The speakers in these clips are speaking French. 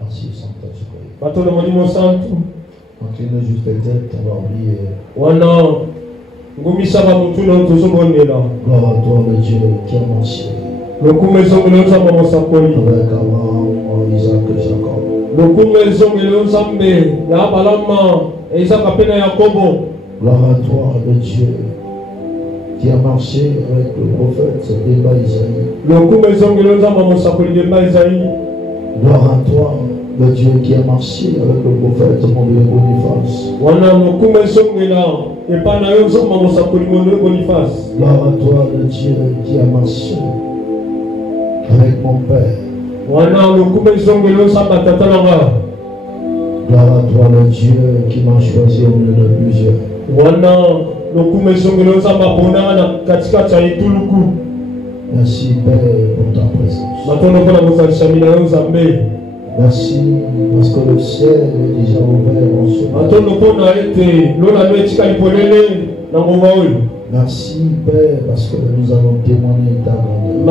Merci, Saint-Esprit. Inclinez juste les têtes, on va oublier. Gloire à toi, le Dieu qui a marché avec Abraham, Isaac et Jacob. Gloire à toi, le Dieu qui a marché avec le prophète débat Isaïe. Gloire à toi, le Dieu qui a marché avec le prophète mon Dieu Boniface. Gloire à toi, le Dieu qui a marché avec mon Père. Gloire à toi, le Dieu qui m'a choisi au milieu de plusieurs. Merci Père pour ta présence. Merci parce que le ciel est déjà ouvert en ce moment. Merci Père parce que nous allons témoigner ta grandeur.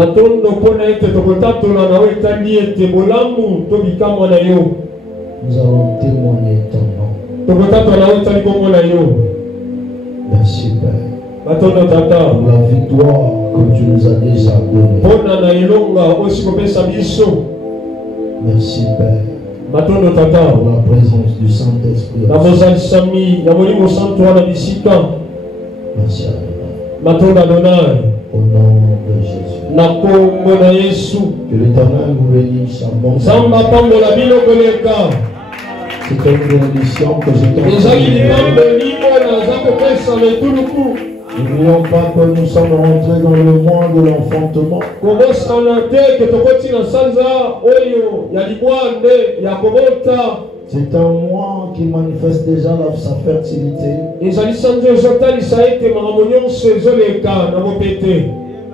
Nous allons témoigner ton nom. Merci Père pour la victoire que tu nous as déjà donnée. Merci Père pour la présence du Saint-Esprit. Merci Adonai. Au nom de Jésus. Que l'Éternel vous bénisse abondamment. C'est une bénédiction que je t'en prie. N'oublions pas que nous sommes rentrés dans le mois de l'enfantement. C'est un mois qui manifeste déjà sa fertilité.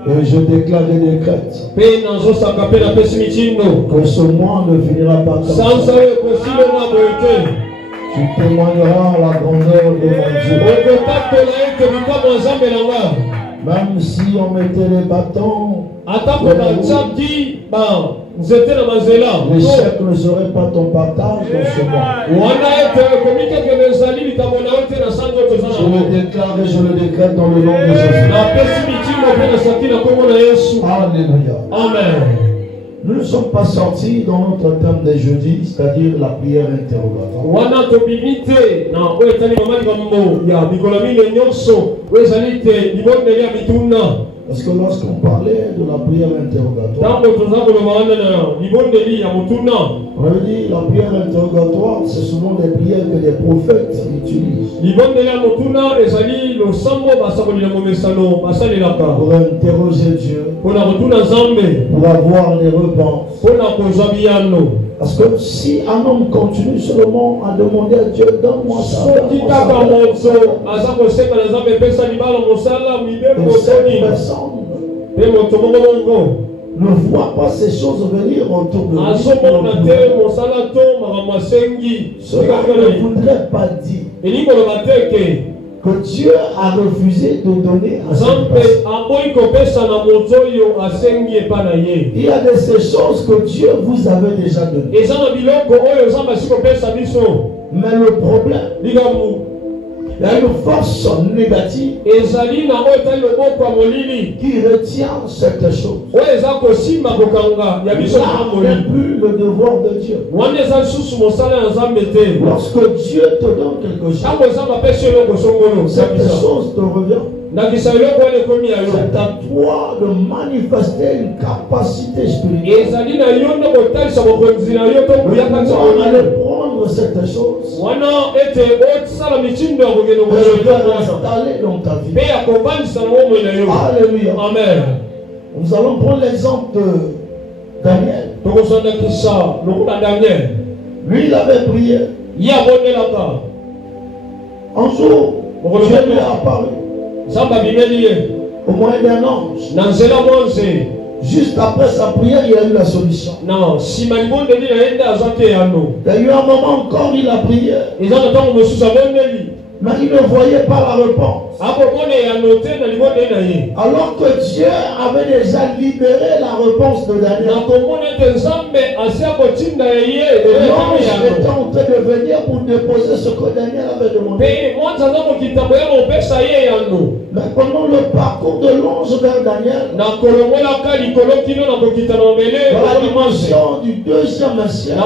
Et je déclare et décrète que ce mois ne finira pas comme ça. Tu témoigneras la grandeur de mon Dieu. Même si on mettait les bâtons, l'échec ne serait pas ton partage dans ce mois. Je le déclare et je le décrète dans le nom de Jésus. Alléluia. Amen. Nous ne sommes pas sortis dans notre thème des jeudis, c'est-à-dire la prière interrogatoire. Parce que lorsqu'on parlait de la prière interrogatoire, on avait dit la prière interrogatoire, c'est souvent des prières que les prophètes utilisent pour interroger Dieu, pour avoir des réponses. Parce que si un homme continue seulement à demander à Dieu, donne-moi ça, ne voit pas ces choses venir autour de lui. Cela ne voudrait pas dire que Dieu a refusé de donner à cette personne. Il y a de ces choses que Dieu vous avait déjà données. Mais le problème, il y a une force négative qui retient cette chose. Ça n'est plus le devoir de Dieu. Lorsque Dieu te donne quelque chose, cette chose te revient. C'est à toi de manifester une capacité spirituelle. On allait prendre cette chose et l'installer dans ta vie. Alléluia. Amen. Nous allons prendre l'exemple de Daniel. Lui, il avait prié. Un jour, Dieu lui a apparu au moyen d'un ange. Juste après sa prière, il y a eu la solution. Il y a eu un moment encore, il a prié. Mais il ne voyait pas la réponse. Alors que Dieu avait déjà libéré la réponse de Daniel. L'ange était en train de venir pour déposer ce que Daniel avait demandé. Mais pendant le parcours de l'ange vers Daniel, dans la dimension du deuxième ciel,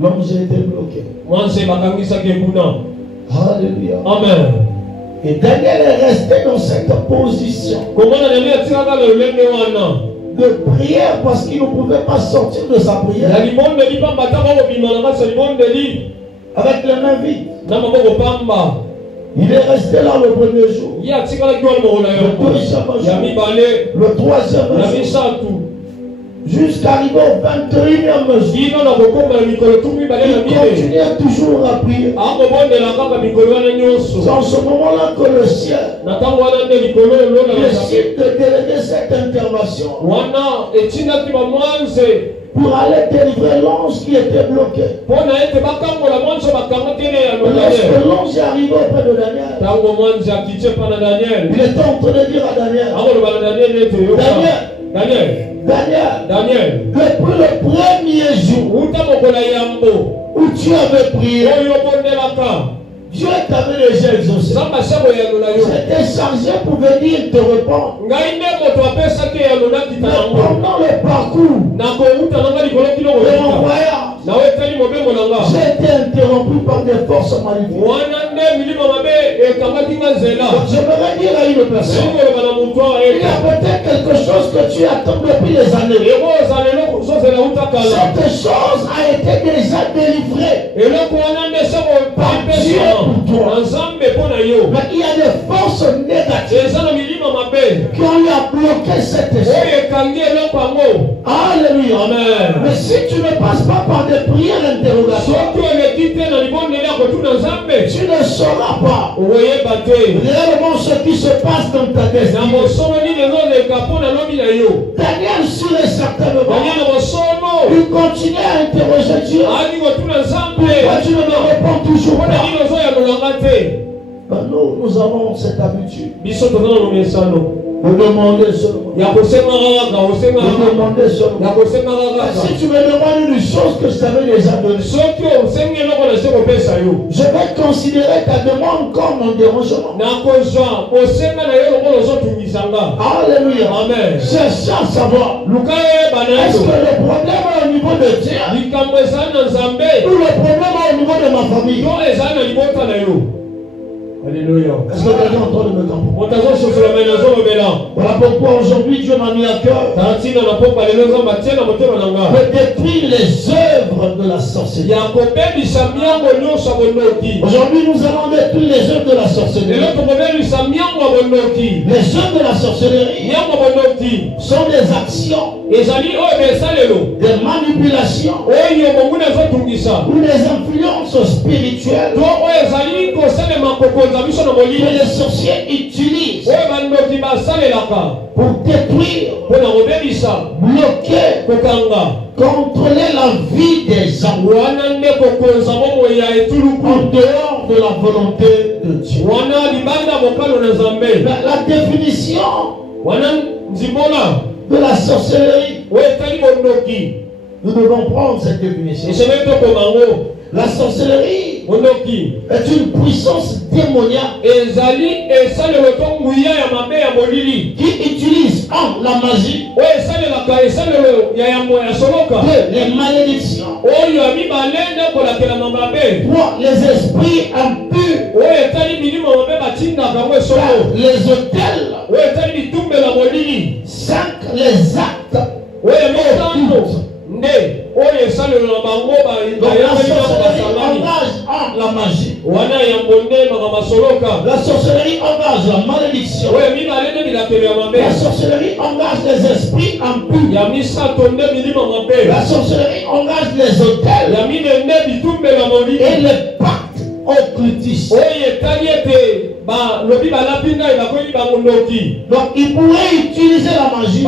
l'ange a été bloqué. Alléluia. Amen. Et Daniel est resté dans cette position de prière parce qu'il ne pouvait pas sortir de sa prière avec les mains vides. Il est resté là le premier jour, le deuxième jour, le troisième jour, jusqu'à arriver au 21e jour. Il continuait toujours à prier. C'est en ce moment-là que le ciel décide de déléguer cette intervention pour aller délivrer l'ange qui était bloqué. Lorsque l'ange est arrivé auprès de Daniel, il était en train de dire à Daniel, Daniel, depuis le premier jour où tu avais prié, Dieu t'avait déjà exaucé. J'étais chargé pour venir te répondre. Mais pendant le parcours de mon voyage, j'ai été interrompu par des forces maléfiques. J'aimerais dire à une personne, il y a peut-être quelque chose que tu attends depuis les années. Cette chose a été déjà délivrée par Dieu pour toi. Mais il y a des forces négatives qui ont eu à bloquer cette chose. Alléluia. Mais si tu ne passes pas par des prières interrogatoires, tu ne sauras pas réellement ce qui se passe dans ta destinée. Daniel, sur les certainement, il continue à interroger Dieu. Pourquoi tu ne me réponds toujours pas? Ben nous avons cette habitude de demander seulement. De demander seulement. Si tu me demandes une chose que je t'avais déjà donnée, je vais considérer ta demande comme un dérangement. Alléluia. Amen. Cherche à savoir, est-ce que le problème est au niveau de Dieu ou le problème est au niveau de ma famille? Alléluia. Est-ce que quelqu'un entend le même temps? Voilà pourquoi aujourd'hui Dieu m'a mis à cœur de détruire les œuvres de la sorcellerie. Aujourd'hui nous allons détruire les œuvres de la sorcellerie. Les œuvres de la sorcellerie sont des actions, des manipulations ou des influences spirituelles que les sorciers utilisent pour détruire, bloquer, contrôler la vie des hommes en dehors de la volonté de Dieu. La définition de la sorcellerie, nous devons prendre cette définition. La sorcellerie est une puissance démoniaque qui utilise la magie, les malédictions, les esprits impurs, les hôtels, 5 les actes. Donc la sorcellerie engage la magie. La sorcellerie engage la malédiction. La sorcellerie engage les esprits impurs. La sorcellerie engage les hôtels et les pactes occultistes. Donc il pourrait utiliser la magie.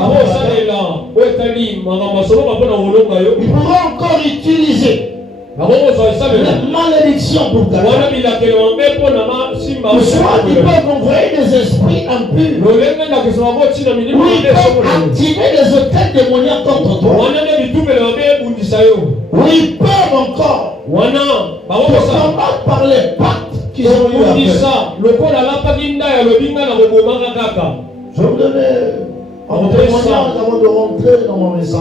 Il pourrait encore utiliser La malédiction pour ta vie. Soit ils peuvent envoyer des esprits impurs. Oui, ils peuvent activer des hôtels démoniaques contre toi. Oui, ils peuvent encore te combattre par les pactes qu'ils ont eu à faire. Je vais vous donner un témoignage avant de rentrer dans mon message.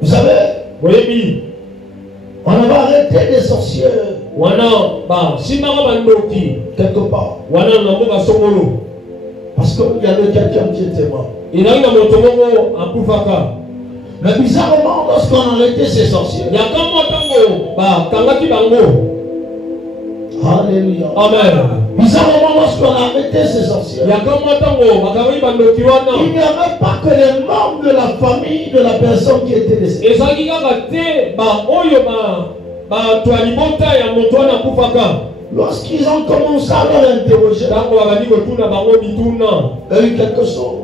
Vous savez, on avait arrêté des sorciers quelque part. Parce qu'il y avait quelqu'un qui était mort. Mais bizarrement, lorsqu'on arrêtait ces sorciers, alléluia. Amen. Bizarrement, lorsqu'on a arrêté ces sorciers, il n'y avait pas que les membres de la famille de la personne qui était décédée. Lorsqu'ils ont commencé à leur interroger, il y a eu quelque chose.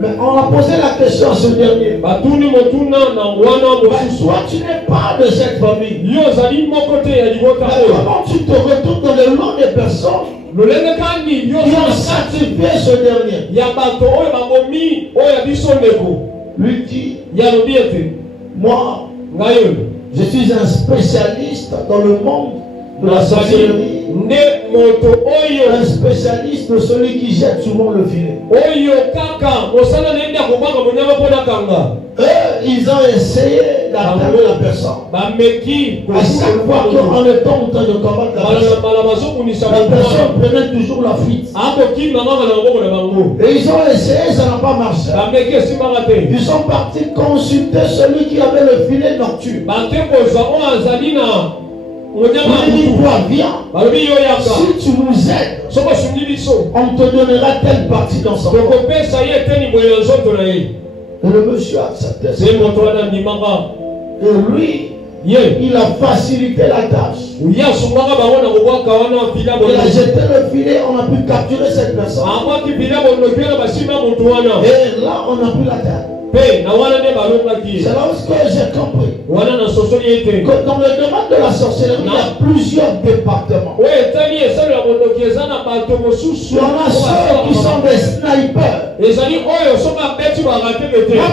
Mais on a posé la question à ce dernier. Toi, tu n'es pas de cette famille. Comment tu te retrouves dans le lot des personnes qui ont sacrifié ce dernier? Lui dit, moi, je suis un spécialiste dans le monde de la sorcellerie. Un spécialiste de celui qui jette souvent le filet. Ils ont essayé d'atteindre la personne. À chaque fois qu'on est en train de combattre la personne prenait toujours la fuite. Et ils ont essayé, ça n'a pas marché. Ils sont partis consulter celui qui avait le filet nocturne. On dit, toi, viens. Si tu nous aides, on te donnera telle partie dans son corps. Et le monsieur a accepté. Et lui, il a facilité la tâche. Il a jeté le filet, on a pu capturer cette personne. Et là, on a pu la tête. C'est là où j'ai compris que dans le domaine de la sorcellerie, il y a plusieurs départements. Il y en a ceux qui sont des snipers. Même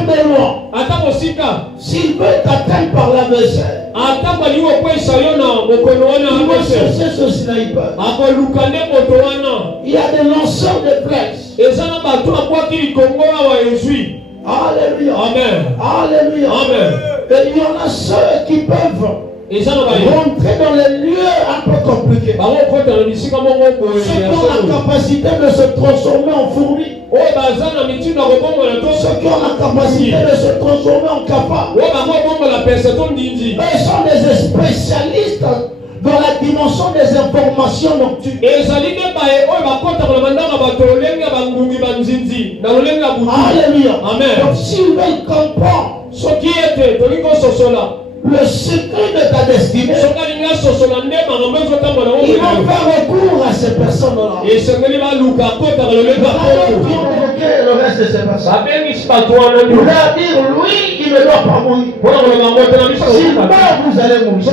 de loin. S'ils veulent t'atteindre par l'adversaire, ils vont chercher ce sniper. Il y a des lanceurs de flèches. Alléluia. Amen. Alléluia. Amen. Et il y en a ceux qui peuvent rentrer dans les lieux un peu compliqués. Ceux qui ont la capacité de se transformer en fourmi. Ceux qui ont la capacité de se transformer en cafard. Ils sont des spécialistes dans la dimension des informations nocturnes. Alléluia. Amen. Donc s'ils veulent comprendre le secret de ta destinée, ils vont faire recours à ces personnes-là. Le reste de ces personnes. Il va dire, lui, il ne doit pas mourir. S'il meurt, vous allez mourir.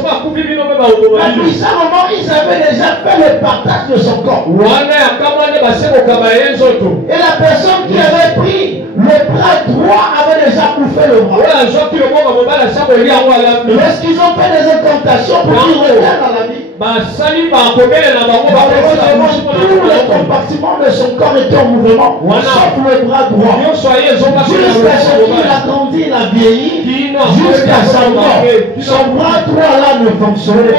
Mais bizarrement, ils avaient déjà fait le partage de son corps. Et la personne qui avait pris le bras droit avait déjà bouffé le bras. Lorsqu'ils ont fait des incantations pour qu'il revienne à la vie, tous les compartiments de son corps étaient en mouvement, sauf le bras droit. Jusqu'à ce qu'il a grandi, il a vieilli, jusqu'à sa mort. Son bras droit là ne fonctionnait pas.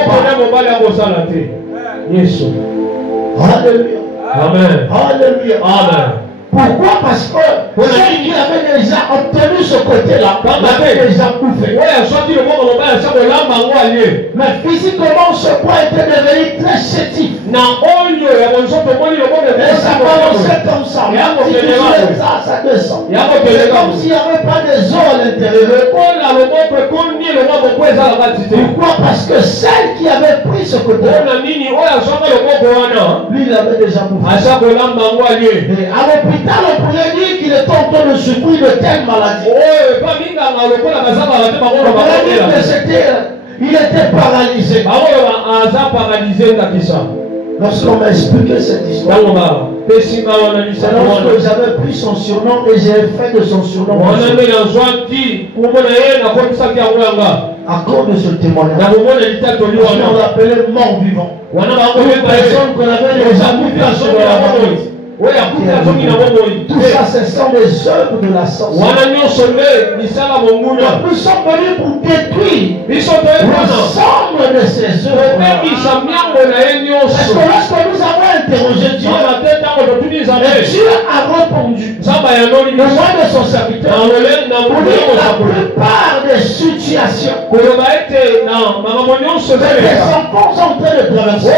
Alléluia. Amen. Alléluia. Amen. Pourquoi? Parce que celui qui avait déjà obtenu ce côté-là, l'avait déjà bouffé. Mais physiquement, ce poids était devenu très chétif. Et ça balançait comme ça. Si tu soulèves ça, ça descend. C'est comme s'il n'y avait pas des os à l'intérieur. Pourquoi? Parce que celle qui avait pris ce côté-là, lui, il avait déjà bouffé. Et avait pris l'hôpital, on pourrait dire qu'il est en train de souffrir de telle maladie. On pourrait dire que il était paralysé. Lorsqu'on m'a expliqué cette histoire, lorsque j'avais pris son surnom et j'ai fait de son surnom à cause de ce témoignage, on l'appelait mort vivant. Une personne qu'on avait déjà vu à son tout ça, ce sont les œuvres de la sorcellerie. Nous sommes venus pour détruire l'ensemble de ces œuvres. Parce que lorsque nous avons interrogé Dieu, Dieu a répondu au nom de son serviteur pour dire la plupart des situations que les enfants sont en train de traverser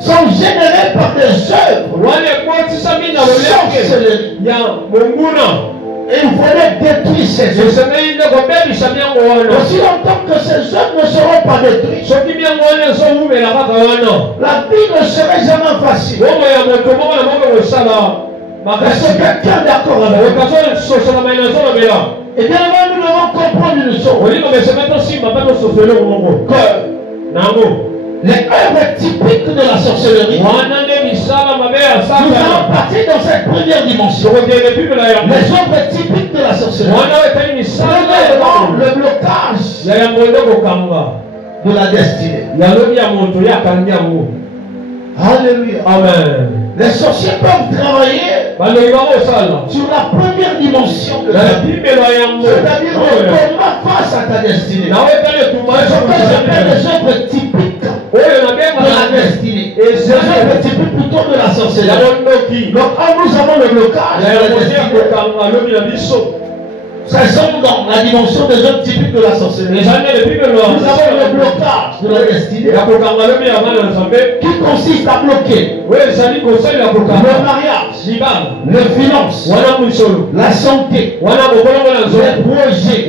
sont générés par des œuvres sorcelleries. Et il fallait détruire ces œuvres. Aussi longtemps que ces œuvres ne seront pas détruites, la vie ne serait jamais facile. Est-ce que quelqu'un est d'accord avec moi? Et bien nous devons comprendre une chose. Que les œuvres typiques de la sorcellerie, nous allons partir dans cette première dimension. Les œuvres typiques de la sorcellerie. Premièrement, le blocage de la destinée. Alléluia. Amen. Les sorciers peuvent travailler sur la première dimension de la vie. C'est-à-dire comment face à ta destinée. C'est ce que j'appelle les œuvres typiques de la destinée. Les œuvres typiques plutôt de la sorcellerie. Donc quand nous avons le blocage de la destinée, ça sont dans la dimension des œuvres typiques de la sorcellerie. Nous avons le blocage de la destinée qui consiste à bloquer le mariage, les finances, la santé, les projets.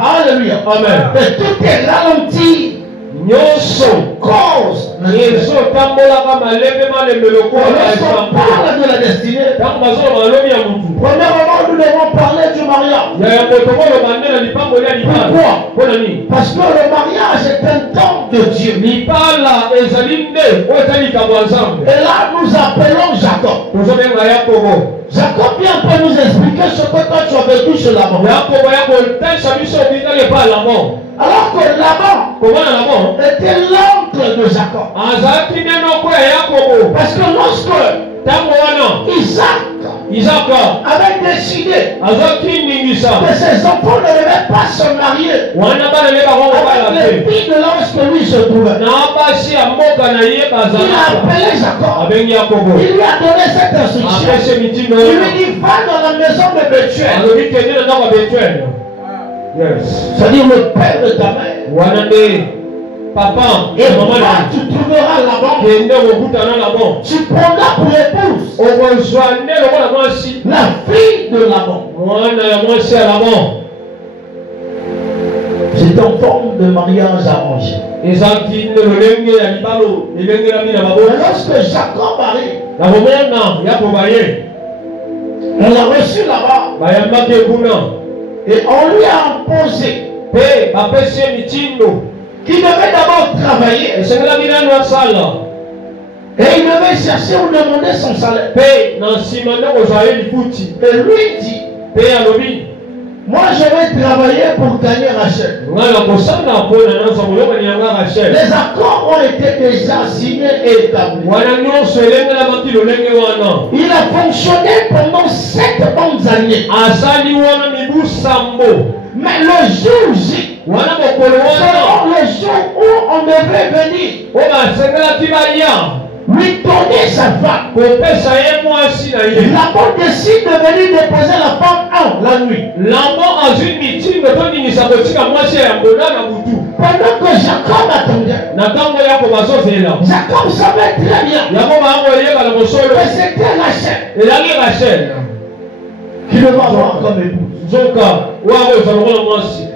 Alléluia. Amen. Et tout est ralenti. Cause. Lorsqu'on parle de la destinée, premièrement, nous devons parler du mariage. Pourquoi? Parce que le mariage est un don de Dieu. Et là, nous appelons Jacob. Jacob vient pour nous expliquer ce que toi tu as vécu chez Laban. Alors que Laban était l'oncle de Jacob. Parce que lorsque Isaac avait décidé que ses enfants ne devaient pas se marier avec les filles de lorsque lui se trouvait, il a appelé Jacob. Il lui a donné cette instruction. Il lui dit, va dans la maison de Bethuel. C'est-à-dire le père de ta mère. Papa, et maman, tu trouveras Laban. Tu prendras pour épouse la fille de Laban. C'est en forme de mariage arrangé. Et lorsque Jacob arrive, on l'a reçu là-bas. Et on lui a imposé qu'il devait d'abord travailler. Et il devait chercher ou demander son salaire. Et lui dit, moi je vais travailler pour gagner Rachel. Les accords ont été déjà signés et établis. Il a fonctionné pendant 7 bonnes années. Mais le jour J, selon le jour où on devait venir lui donner sa femme, Laban décide de venir déposer la femme la nuit. Pendant que Jacob attendait, Jacob savait très bien que c'était Rachel qui devait avoir comme épouse. Et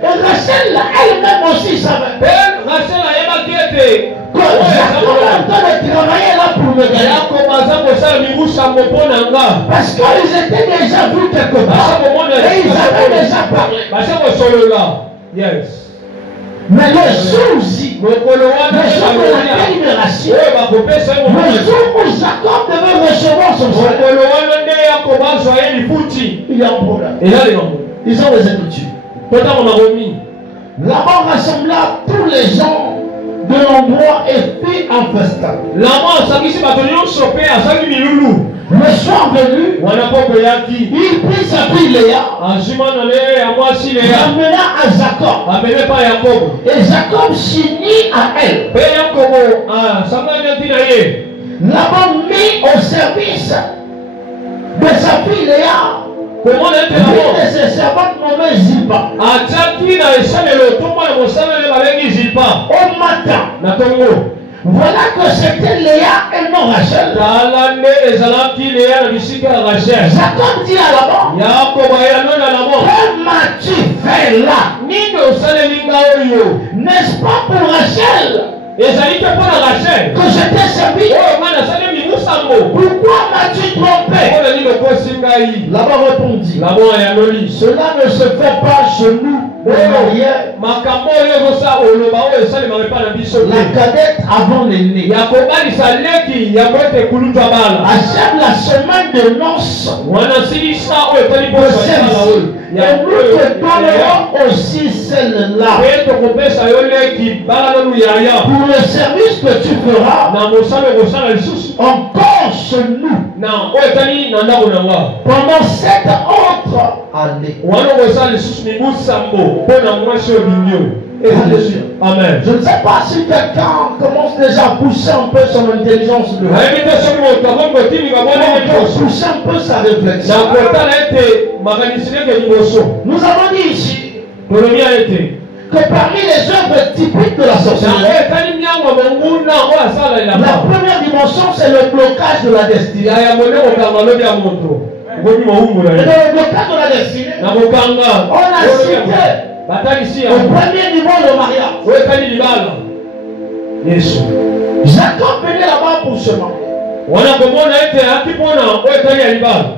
Rachel elle-même aussi savait que Jacob est en train de travailler là pour me gagner. Parce qu'ils étaient déjà vus quelque part. Et ils avaient déjà parlé. Yes. Mais le souci, le jour de la libération, le jour où Jacob devait recevoir son salaire, il y a un problème. Ils ont exécuté. Là-bas rassembla tous les gens de l'endroit et fit un festin. Le soir venu, il prit sa fille Léa, il l'amena à Jacob. Et Jacob s'unit à elle. Laban mit au service de sa fille Léa l'une de ses servantes nommée Zilpa. Au matin, voilà que c'était Léa et non Rachel. Jacob dit à Laban, que m'as-tu fait là? N'est-ce pas pour Rachel que je t'ai servi? Pourquoi m'as-tu trompé? Laban répondit, cela ne se fait pas chez nous. La cadette avant l'aîné. Achève la semaine de noces. Et nous te donnerons aussi celle-là pour le service que tu feras encore chez nous pendant 7 autres années. Amen. Je ne sais pas si quelqu'un commence déjà à pousser un peu son intelligence de pousser un peu sa réflexion. Nous avons dit ici que parmi les œuvres typiques de la sorcellerie, la première dimension c'est le blocage de la destinée. Et dans le blocage de la destinée, on a cité au premier niveau le mariage. Jacob venait là-bas pour se marier.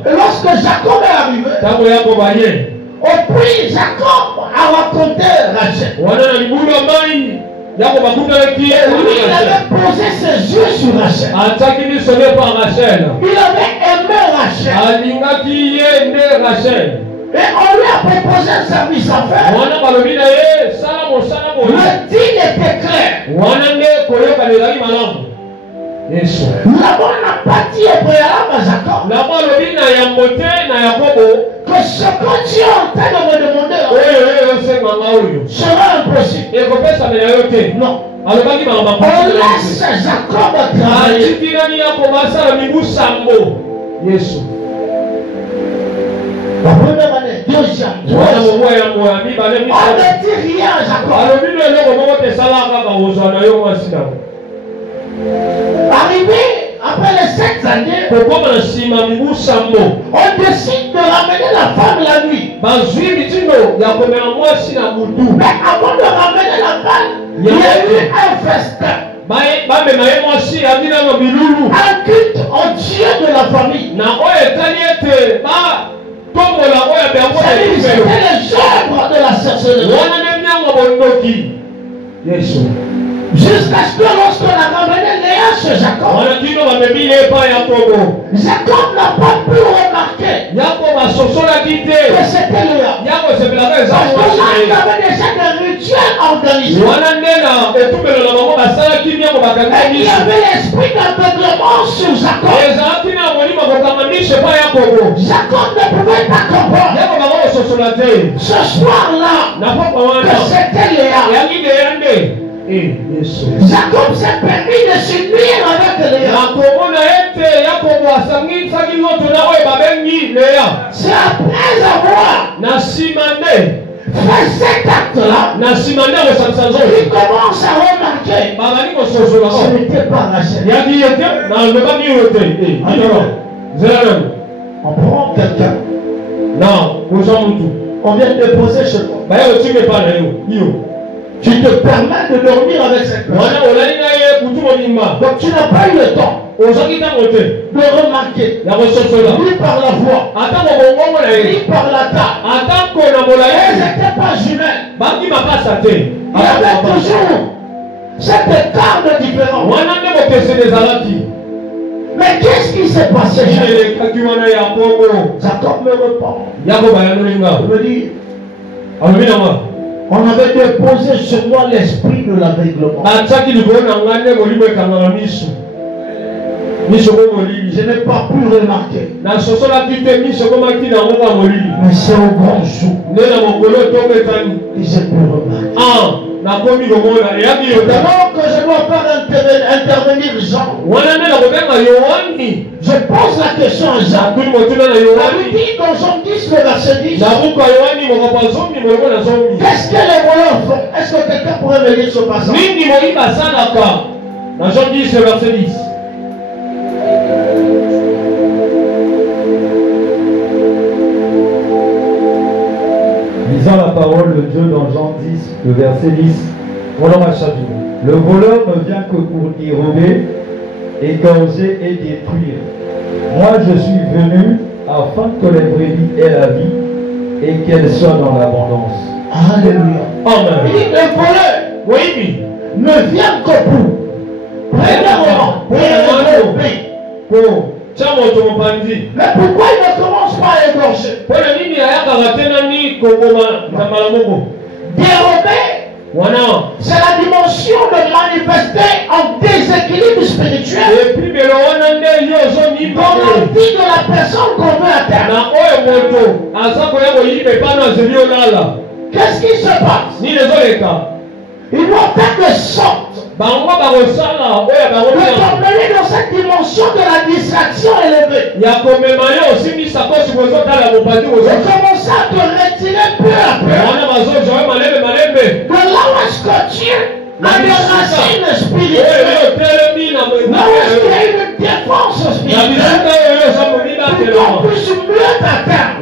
Et lorsque Jacob est arrivé, au puits, Jacob a raconté Rachel. Et lui, il avait posé ses yeux sur Rachel. Il avait aimé Rachel. Et on lui a proposé un service à faire. Le deal était clair. Laban n'a pas dit au préalable à Jacob que ce que Dieu est en train de me demander sera impossible. Non. On laisse Jacob travailler. La première année, deuxième, troisième. On ne dit rien à Jacob. Arrivé après les 7 années, on décide de ramener la femme la nuit. Mais avant de ramener la femme, il y a eu un festin. Un culte au Dieu de la famille. C'était les œuvres de la sorcellerie. Jusqu'à ce que lorsqu'on a ramené Léa chez Jacob, Jacob n'a pas pu remarquer que c'était Léa. Parce que là, il avait déjà des rituels organisés. Et il y avait l'esprit d'aveuglement sur Jacob. Jacob ne pouvait pas comprendre ce soir-là que c'était Léa. Jacob s'est permis de s'unir avec Léa. C'est après avoir fait cet acte-là il commence à remarquer ce n'était pas Rachel. On prend quelqu'un. On vient de déposer chez toi. Tu te permets de dormir avec cette personne. Donc tu n'as pas eu le temps de remarquer, ni par la voix, ni par la table. Elles n'étaient pas jumelles. Il y avait toujours cet écart de différence. Mais qu'est-ce qui s'est passé? Jacob me répond. Il me dit, on avait déposé sur moi l'esprit de l'aveuglement. Je n'ai pas pu remarquer. Mais c'est au grand jour que j'ai pu remarquer. D'abord que je dois faire intervenir Jean, je pose la question à Jean. La Bible dit dans Jean 10, le verset 10, qu'est-ce que les voleurs font? Est-ce que quelqu'un pourrait me lire ce passage? Dans Jean 10, le verset 10. Lisant la parole de Dieu dans Jean 10, le verset 10, le voleur ne vient que pour dérober, égorger et détruire. Moi je suis venu afin que les brebis aient la vie et qu'elles soient dans l'abondance. Alléluia. Amen. Il dit le voleur, oui, ne vient que pour dérober. Mais pourquoi il ne commence pas à égorger? Dérober, c'est la dimension de manifester en déséquilibre spirituel dans la vie de la personne qu'on veut atteindre. Qu'est-ce qui se passe? Il doit faire de sorte de t'emmener dans cette dimension de la distraction élevée. De commencer à te retirer peu à peu de là où est-ce que Dieu a des racines spirituelles. Là où est-ce qu'il y a une défense spirituelle pour qu'on puisse mieux t'atteindre.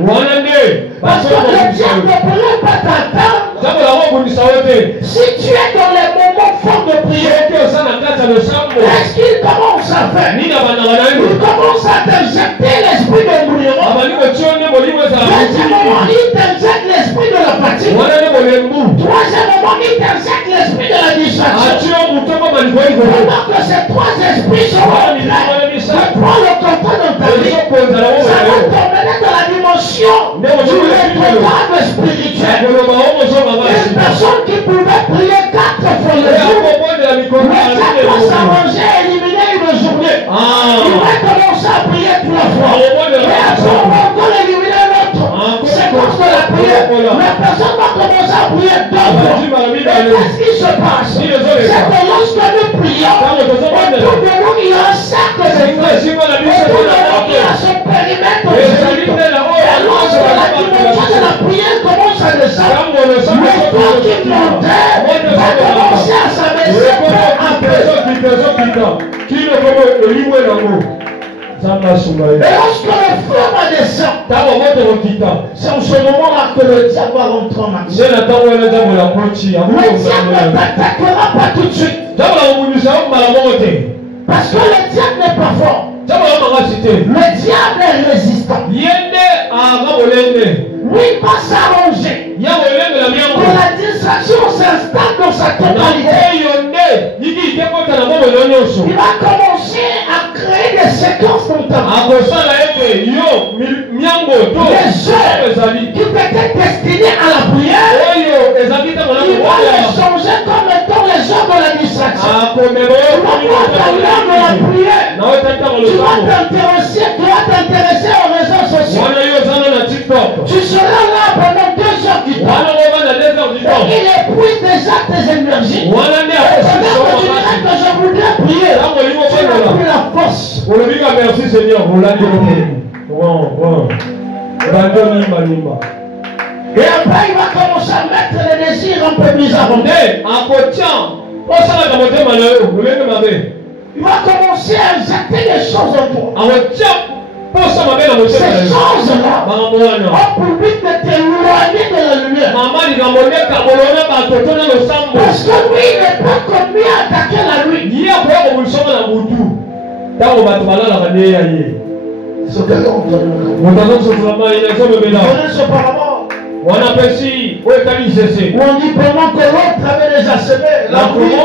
Parce que le diable ne pourrait pas t'atteindre si tu es dans les moments forts de prière. Qu'est-ce qu'il commence à faire? Il commence à t'injecter l'esprit de brûlement. Deuxièmement, il t'injecte l'esprit de la fatigue. Troisièmement, il t'injecte l'esprit de la distraction. Pendant que ces trois esprits sont en train de prendre le contrôle dans ta vie, ça va t'emmener dans la dimension du rétrograde spirituel. Une personne qui pouvait prier 4 fois le jour, mais qui doit s'arranger et éliminer une journée. Il va commencer à prier 3 fois. Et à ce moment, on doit éliminer l'autre. C'est parce que la prière, la personne va commencer à prier 2 fois. Et qu'est-ce qui se passe? C'est que lorsque nous prions, autour de nous, il y a un cercle de feu. Autour de nous, il y a son périmètre de sécurité. Et lorsque la dimension de la prière commence à descendre, le feu qui montait va commencer à s'abaisser peu à peu. Et lorsque le feu va descendre, c'est en ce moment-là que le diable va rentrer en action. Le diable ne t'attaquera pas tout de suite. Parce que le diable n'est pas fort. Le diable est résistant. Lui, il va s'arranger que la distraction s'installe dans sa totalité. Il va commencer à créer des séquences dans ta vie. Les heures qui étaient destinées à la prière, il va les changer comme étant les heures de la distraction. Tu vas pas l'heure de la prière. Tu vas t'intéresser aux réseaux sociaux. Tu seras là pendant 2 heures du temps. Il épuise déjà tes énergies. Pendant que tu dirais que je voudrais prier, tu n'as plus la force. Merci Seigneur. Et après il va commencer à mettre les désirs un peu bizarres. Il va commencer à injecter des choses en toi. Ces choses-là ont pour but de t'éloigner de la lumière. Parce que lui n'est pas comme lui attaquer la nuit. Ce que l'on on dit pendant que l'autre avait déjà semé la pluie,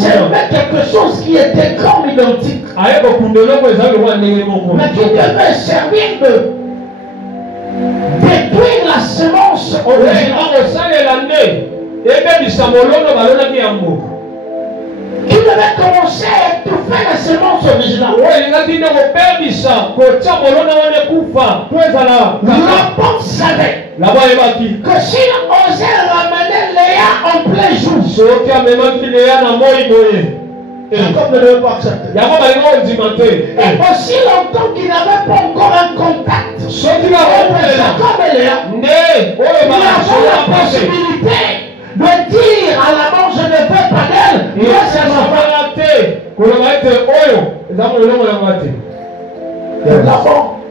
c'est quelque chose qui était comme identique, mais qui devait servir de détruire la semence qui devait commencer à étouffer la semence originale. Laban savait que s'il osait ramener Léa en plein jour, Jacob ne devait pas accepter. Et aussi longtemps qu'il n'avait pas encore un contact entre Jacob et Léa, il avait la possibilité de dire à Laban, je ne veux pas d'elle,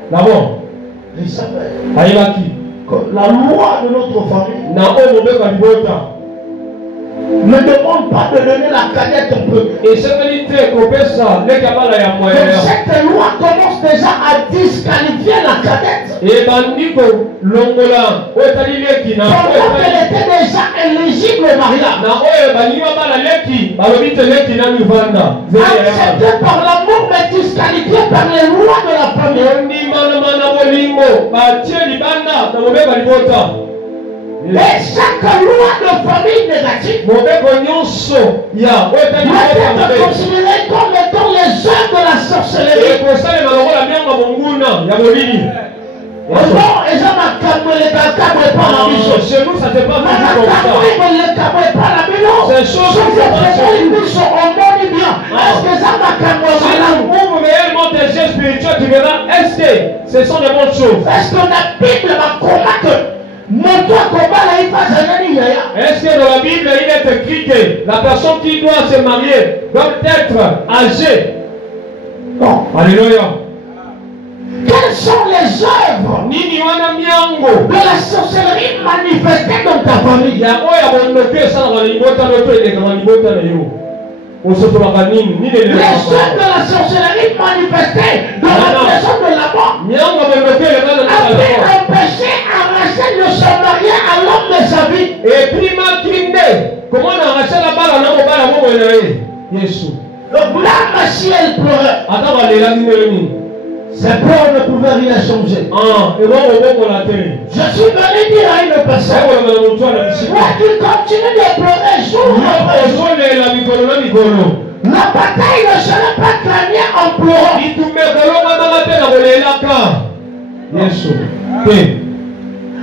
Laban, il savait que la loi de notre famille ne demande pas de donner la cadette un peu. Donc cette loi commence déjà à disqualifier la cadette. Pendant qu'elle était déjà éligible au mariage. Acceptée par l'amour mais disqualifiée par les lois de la famille. Et chaque loi de famille négative doit être considérée comme étant les œuvres de la sorcellerie. Chez nous, ça ne fait pas toujours réellement tes gestes spirituels, tu verras, est-ce que ce sont des bonnes choses? Est-ce que la Bible m'a convaincu? Est-ce que dans la Bible il est écrit que la personne qui doit se marier doit être âgée? Non. Alléluia. Quelles sont les œuvres de la sorcellerie manifestées dans ta famille? Les œuvres de la sorcellerie manifestées dans la maison de Laban avaient empêché Rachel de se marier à l'homme de sa vie. Et prima kinde, comment on a Rachel la balle en homme au donc là, si elle pleurait, ses pleurs ne pouvaient rien changer. Je suis venu dire à une personne, moi qui continue de pleurer jour après jour, la bataille ne serait pas gagnée en pleurant.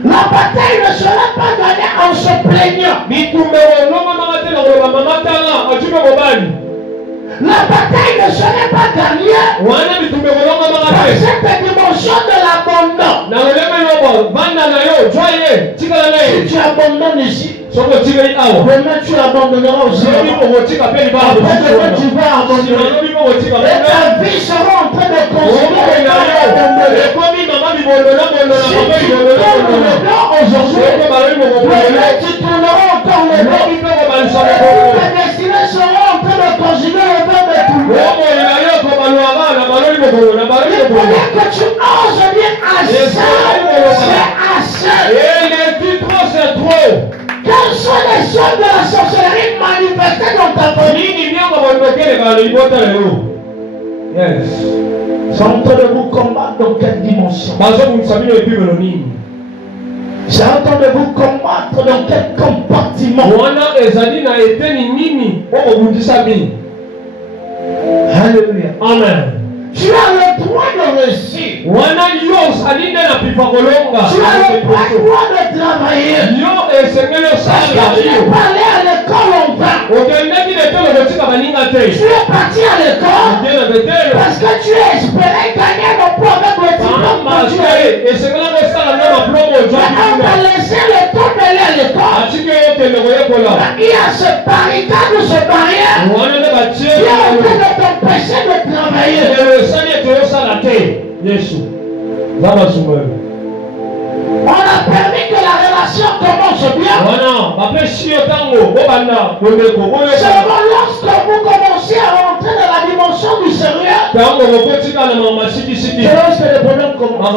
La bataille ne sera pas gagnée en se plaignant. La bataille ne serait pas gagnée par cette dimension de l'abandon. Si tu abandonnes ici, demain tu abandonneras aussi. Après demain tu vas abandonner. Et ta vie sera en train de continuer. Si tu tournes le blanc aujourd'hui, demain tu tourneras encore le blanc. Et ta destinée sera en train de continuer le blanc de tout. Il faudrait que tu oses dire assez. C'est assez. C'est trop. Quelles sont les choses de la sorcellerie manifestées dans ta famille? Yes. C'est en train de vous combattre dans quelle dimension? C'est en train de vous combattre dans quel compartiment? Alléluia. Amen. Tu as le droit de réussir. Tu as le droit de travailler. Parce que tu es pas allé à l'école en vain. Tu es parti à l'école parce que tu espérais gagner le poids avec le diplôme. On t'a laissé le temps d'aller à l'école. Il y a ce barricade ou ce barrière qui est en train de Yesu. Zama Sumel. On a permis que la relation commence bien. Seulement lorsque vous commencez à rentrer dans la dimension du sérieux, c'est lorsque le problème commence.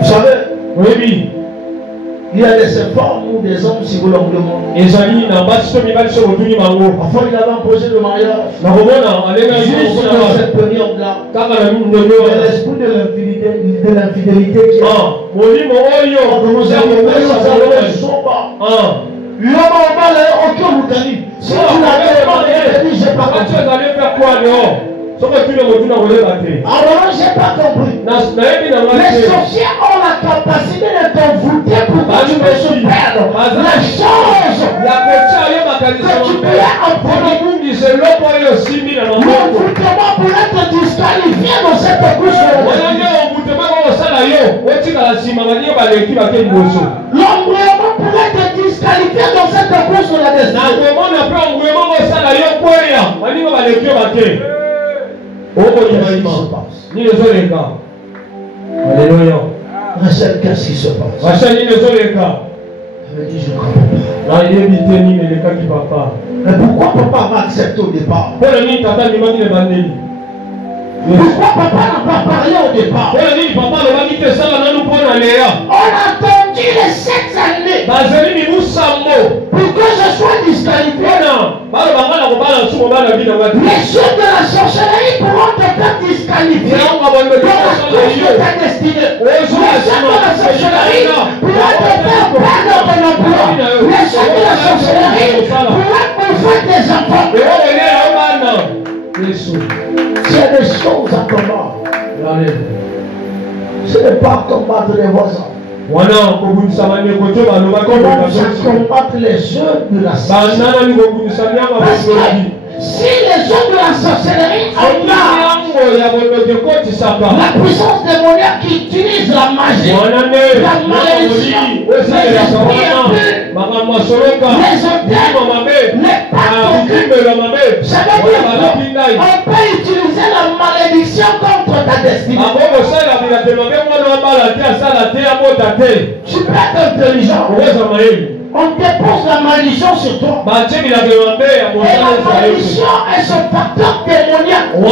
Vous savez, oui. Il y a des femmes ou des hommes, si vous leur demandez. Parfois, il avait imposé le mariage. Juste dans cette période-là, l'esprit de l'infidélité qui a commencé à monter sur sa loi. L'homme en bas, aucun Moutani. Si tu n'avais pas dit, j'ai pas compris. Alors, j'ai pas compris. Les sorciers ont la capacité de t'envoûter pour que tu ne se perdes. La chose que tu peux apprendre. L'envoûtement pourrait te disqualifier dans cette couche. L'embrayement pourrait te disqualifier dans cette course de la destinée. Alléluia. Rachel, qu'est-ce qui se passe? Rachel, il ne se les cas. Elle me dit, je ne comprends pas. Il est vite ni mais les cas qui papa. Mais pourquoi papa m'a accepté au départ? Pourquoi papa n'a pas parlé au départ? On a attendu les 7 années pour que je sois disqualifié. Les choses de la sorcellerie pourront te faire disqualifier de la cause de ta destinée. Les choses de la sorcellerie pourront te faire perdre ton emploi. Les choses de la sorcellerie pourront te faire des enfants. C'est des choses à combattre. Ce n'est pas combattre les voisins. Commence à combattre les œuvres de la sorcellerie. Parce que si les œuvres de la sorcellerie la puissance démoniaque qui utilise la magie, la malédiction, les esprits impurs, les hôtels, les pactes, ça veut dire qu'on peut utiliser la malédiction contre ta destinée. Tu peux être intelligent. On dépose la malédiction sur toi. Et la malédiction est son facteur démoniaque. Comme un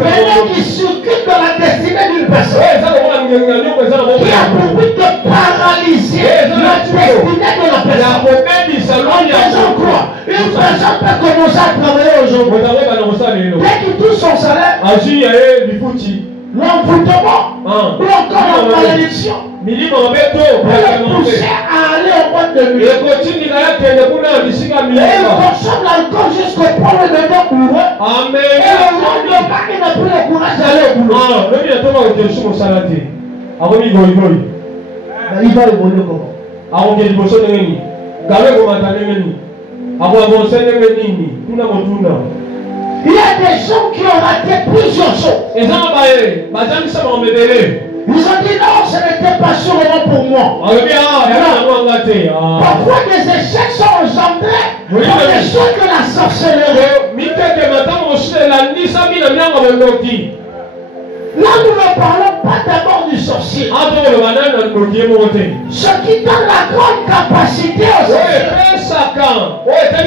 venin qui circule dans la destinée d'une personne. Qui a pour but de paralyser la destinée de la personne. En faisant quoi? Une personne peut commencer à travailler aujourd'hui. Dès qu'il touche son salaire, l'envoûtement ou encore la malédiction peut le pousser à aller au boîte de nuit. Et il consomme l'alcool jusqu'au point de devenir bourré. Et le lendemain, il n'a plus le courage d'aller au boulot. Mais il va évoluer comment? Il y a des gens qui ont raté plusieurs choses. Ils ont dit non, ce n'était pas sûrement pour moi. Parfois des échecs sont engendrés par les choses de la sorcellerie. Là, nous ne parlons pas d'abord du sorcier. Ce qui donne la grande capacité aux sorciers,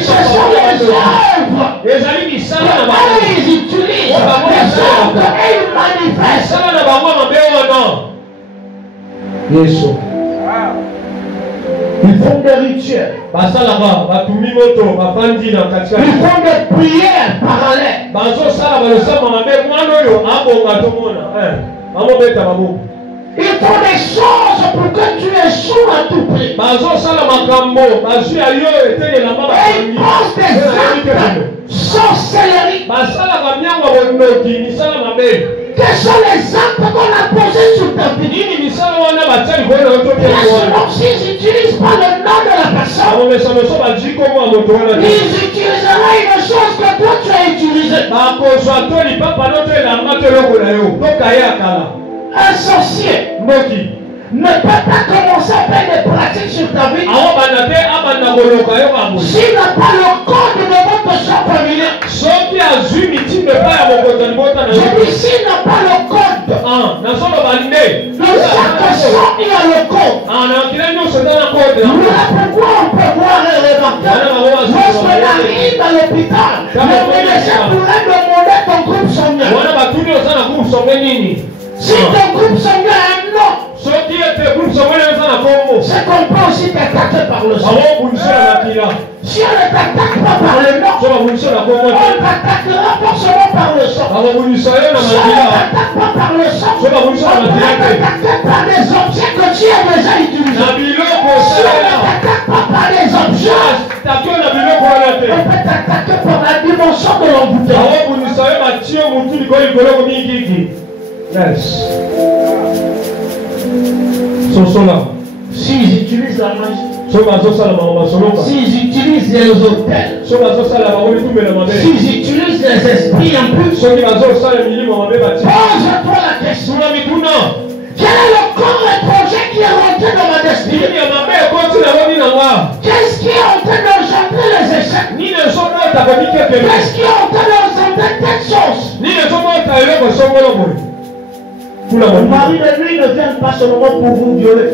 ce sont les œuvres. Ils utilisent les œuvres et ils manifestent. Ils font des rituels. Ils font des prières parallèles. Ils font des choses pour que tu échoues à tout prix. Et ils posent des actes sorcellerie. Quels sont les actes qu'on a posés sur ta vie? Bien sûr, s'ils n'utilisent pas le nom de la personne, ils utiliseront une chose que toi tu as utilisée. Un sorcier ne peut pas commencer à faire des pratiques sur ta vie s'il n'a pas le code de votre champ familial. Je dis s'il n'a pas le code. Dans chaque champ, il y a le code. Voilà pourquoi on peut voir et remarquer. Lorsqu'on arrive à l'hôpital, le médecin pourrait demander ton groupe sanguin. Si ton groupe sanguin a un nom, c'est qu'on peut aussi t'attaquer par le sang. Si on ne t'attaque pas par le nom, on t'attaquera forcément par le sang. Si on ne t'attaque pas par le sang, on t'attaquer par des objets que tu as déjà utilisés. Si on ne t'attaque pas par les objets, on peut t'attaquer par la dimension de l'embouteillage. Yes. S'ils utilisent la magie, s'ils utilisent les hôtels, s'ils utilisent les esprits impurs, pose-toi la question. Quel est le corps étranger qui est rentré dans ma destinée? Qu'est-ce qui est en train d'engendrer les échecs? Qu'est-ce qui est en train d'engendrer telle chose? Le mari de lui ne vient pas seulement pour vous violer.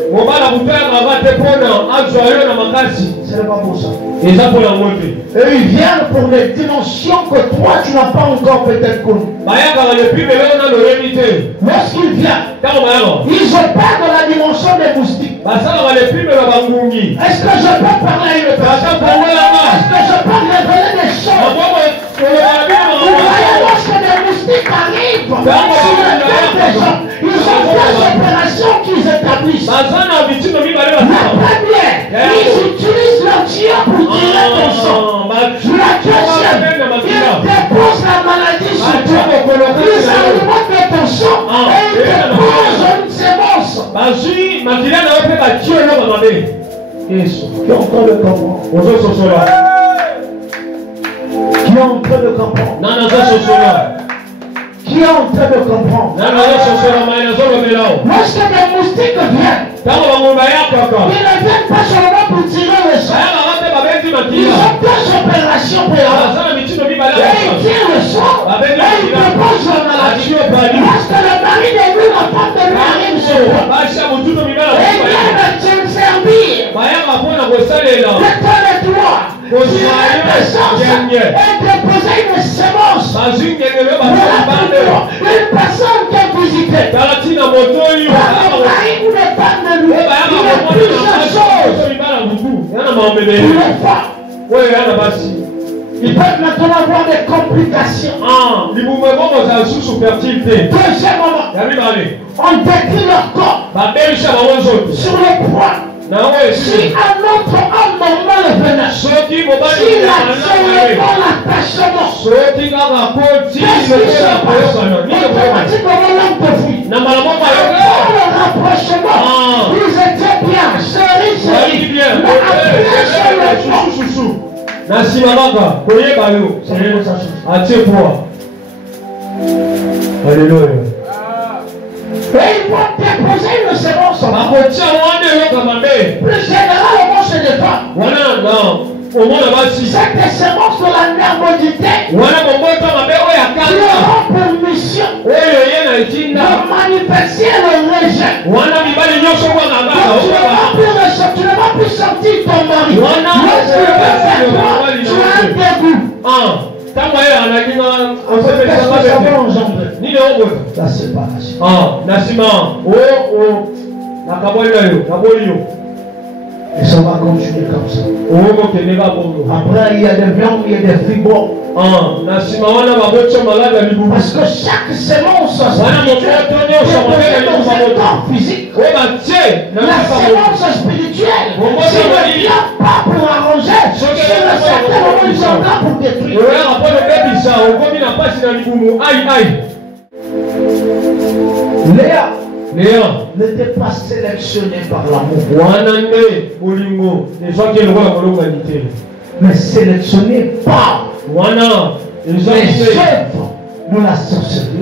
Ce n'est pas pour ça. Et ils viennent pour des dimensions que toi tu n'as pas encore peut-être connues. Lorsqu'ils viennent, ils opèrent dans la dimension des moustiques. Est-ce que je peux parler à une personne? Est-ce que je peux révéler des choses? Vous voyez, lorsque des moustiques arrivent sur la tête des gens, ils ont deux opérations qu'ils établissent. La première, ils utilisent leur tir pour tirer ton sang. La deuxième, ils déposent la maladie sur toi. Ils alimentent ton sang et ils déposent une sémence. Qui est en train de comprendre? Qui est en train de comprendre? Qui est en train de comprendre? Lorsque des moustiques viennent, ils ne viennent pas seulement pour tirer le sang. Ils ont deux opérations préalables. Et ils tirent le sang et ils déposent la maladie. Lorsque le mari de lui, la femme de lui arrive sur toi, et ils viennent te servir de toi. Tirer le sang et déposer une sémence. Une personne qui a visité par le mari ou le femme de lui, il y a plusieurs choses. Ils peuvent maintenant avoir des complications. Deuxième moment, on détruit leur corps sur le point. Si un autre homme normal venait, s'il a seulement l'attachement, qu'est-ce qui se passe? Automatiquement l'homme te fuit. Dans le rapprochement, vous étiez bien, chérie, mais après sur le Alléluia. et ils vont déposer une sémence. Plus généralement chez les femmes. Cette sémence de la nervosité qui aura pour mission de manifester le rejet. Tu ne vas plus sentir ton mari. Lorsqu'il veut faire toi, tu as un dégoût. La séparation. Et ça va continuer comme ça. Après, il y a des viandes, il y a des fibres. Parce que chaque sémence spirituelle est dans un corps physique. La sémence spirituelle, si ne vient pas pour arranger, sur un certain moment, ils sont là pour détruire. Léa n'était pas sélectionnée par l'amour, mais sélectionnée par les œuvres de la sorcellerie.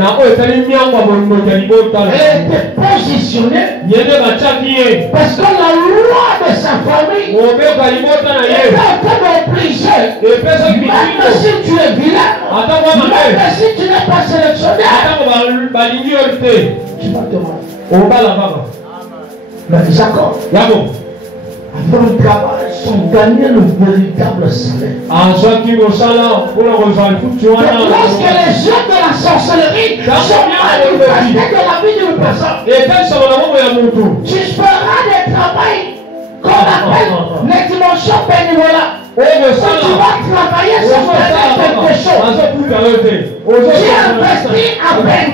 Elle était positionnée parce que la loi de sa famille était en train d'obliger, même si tu es vilain, même si tu n'es pas sélectionné, tu vas te marier. Mais Jacob, avant le travail, sont gagnés le véritable salaire. Donc, lorsque les jeux de la sorcellerie sont manifestés de la vie d'une personne, tu feras des travails qu'on appelle les dimensions bénévoles. Tu vas travailler sur quelque chose. Tu investis à peine.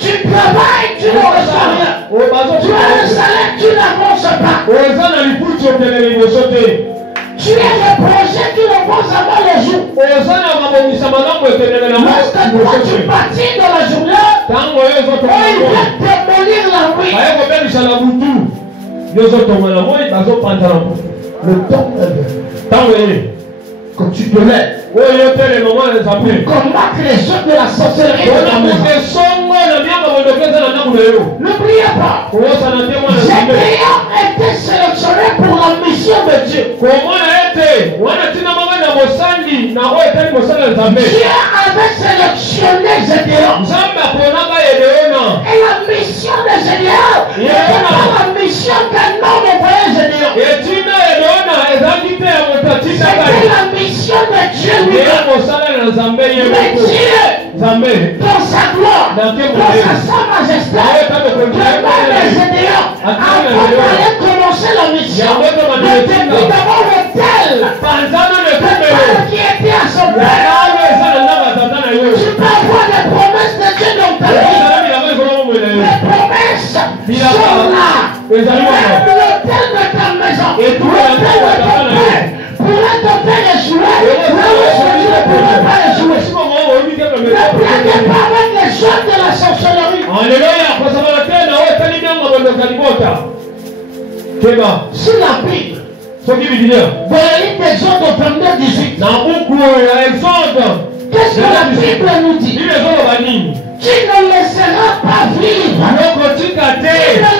Tu travailles, tu ne reçois rien. Tu as un salaire, tu n'avances pas. Tu es le projet qui repose avant le jour. Lorsque toi tu bâtis dans la journée, il vient démolir la nuit. Le temps est que tu te lèves pour combattre les jeux de la sorcellerie de ta maison. N'oubliez pas, Gédéon était sélectionné pour la mission de Dieu. Dieu avait sélectionné Gédéon. Et la mission de Gédéon n'était pas la mission qu'un homme envoyait Gédéon. C'était la mission de Dieu lui-même. Mais Dieu, dans sa gloire, dans sa majesté, demande à Gédéon, avant d'aller commencer la mission, de détruire d'abord l'autel qui était à son père. Tu peux avoir des promesses de Dieu dans ta vie. Les promesses sont là. Même l'autel de ta maison, l'autel de ton père, pourrait te faire échouer. Là où Dieu ne pourrait pas échouer. Ne blaguez pas avec les jeunes de la sorcellerie. Sur la Bible, dans le livre d'Exode 22-18, qu'est-ce que la Bible nous dit? Tu ne laisseras pas vivre. Tu ne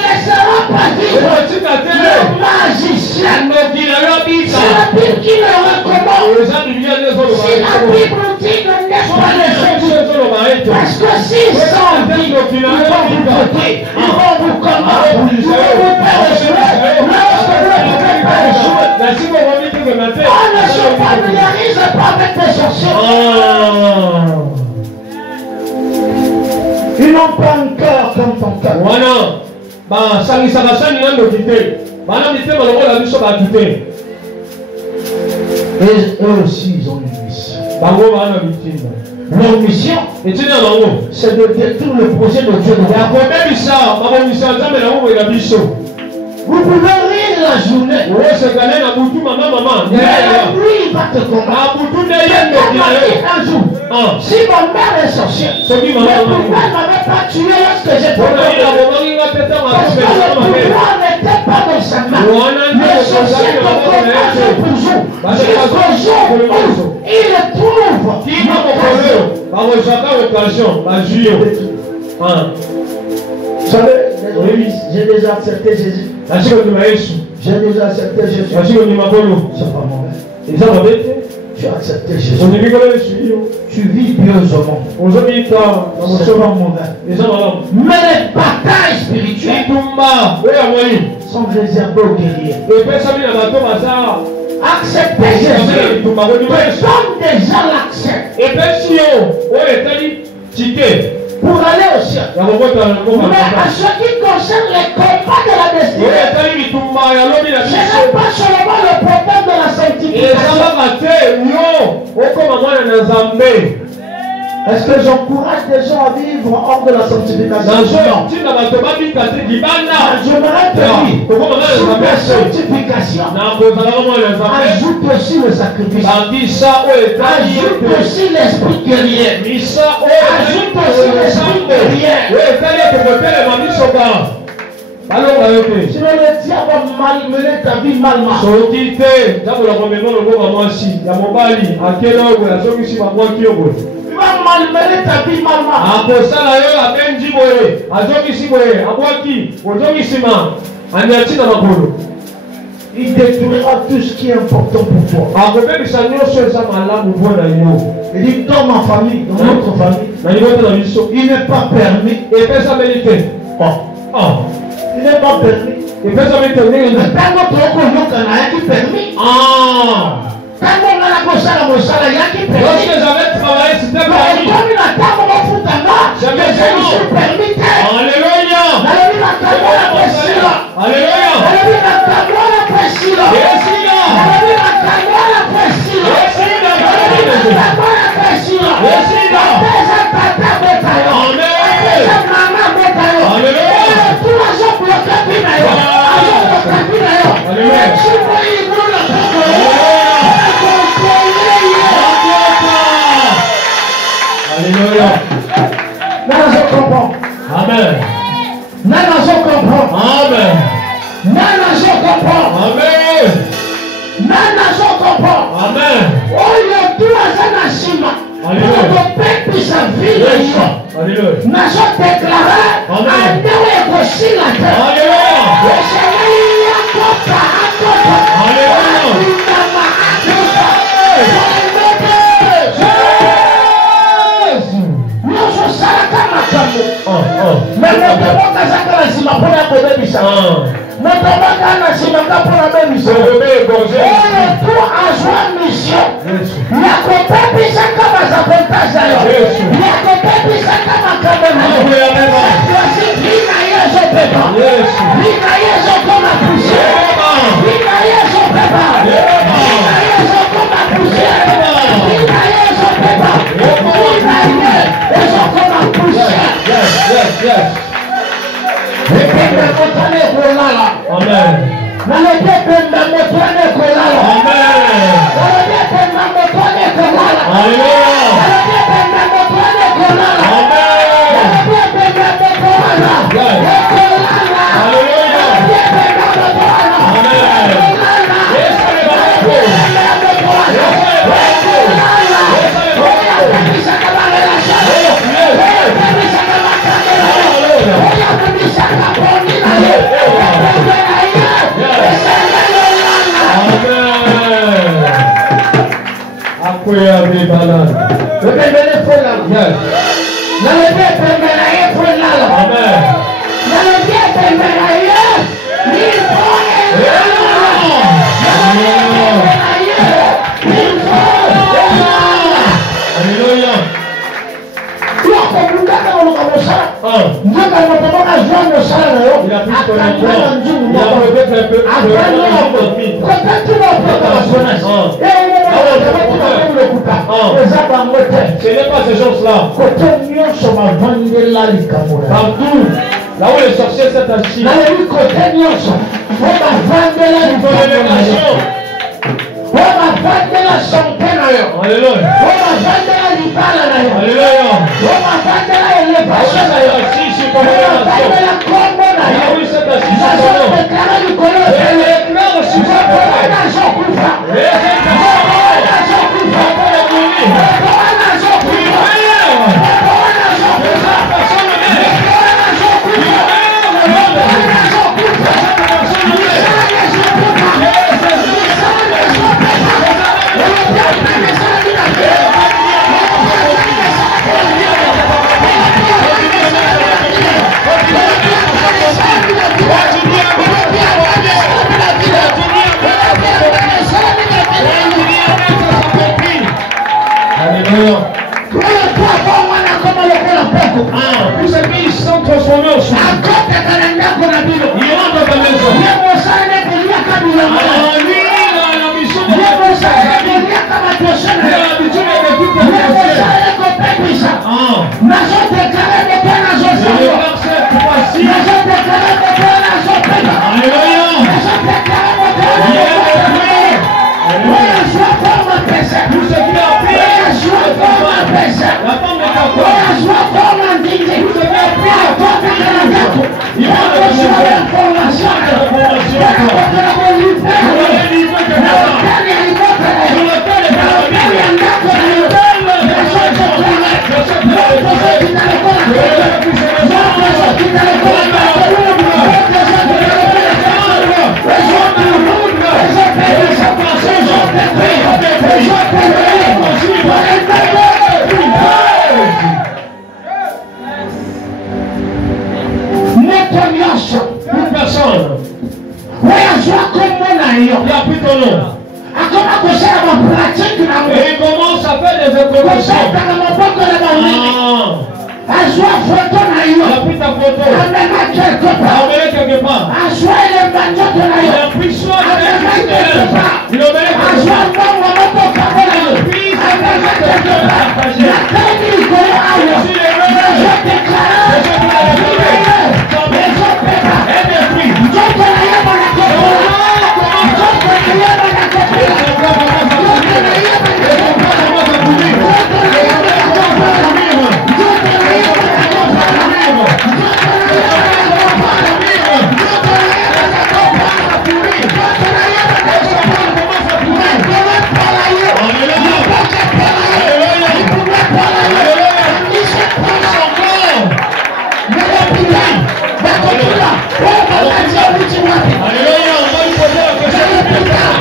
laisseras pas vivre le magicien. C'est la Bible qui le recommande. Si la Bible dit de ne pas laisser vivre, parce que s'ils sont vivants, ils vont vous voter, ils vont vous combattre, ils vont vous faire échouer. Lorsque vous ne pouvez pas échouer, on ne se familiarise pas avec les sorciers. Ils n'ont pas un cœur comme ton cœur. Et eux aussi, ils ont une mission. Leur mission, c'est de détruire le projet de Dieu. Vous pouvez rire la journée, mais la nuit il va te combattre. Un jour, si ma mère est sorcière, mais pourquoi elle ne m'avait pas tué lorsque j'étais parce que le pouvoir n'était pas dans sa main. Les sorciers te combattent pour jour, jusqu'au jour où il trouve l'occasion. Vous savez, j'ai déjà accepté Jésus. J'ai déjà accepté Jésus. C'est pas mauvais. Tu as accepté Jésus. Tu vis pieusement. C'est pas mauvais. Mais les batailles spirituelles sont réservées aux guerriers. Accepter Jésus te donne déjà l'accès pour aller au ciel. Mais à ce qui concerne les combats de la destinée, ce n'est pas seulement le problème de la sanctification. Est-ce que j'encourage des gens à vivre hors de la sanctification? Non. J'aimerais te dire, sur la sanctification, ajoute aussi le sacrifice. Ajoute aussi l'esprit guerrier. Ajoute aussi l'esprit guerrier. Sinon le diable va malmener ta vie mal marchée. Il va malmené ta vie, maman. Akosala yo abenji boye, azongisi boye, abwaki, ozongisima, aniatina makolo. Il détruira tout ce qui est important pour toi. Il dit dans ma famille, dans notre famille, il n'est pas permis. Il n'est pas permis. Mais dans notre communauté, il y a permis. Lorsque j'avais travaillé, c'était permis. Alléluia. Amen. Ce n'est pas ces choses-là. Partout, là où les sorciers sont assis, tous ces pays sont transformés en soupe. Ils rentrent dans ta maison. La mission de Toute personne. Il a pris ton nom. Et il commence à faire des introductions. Il a pris ta photo. Il a emmené quelque part. Il a pris soin de elle. Il a emmené quelque part. Il a pris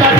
sa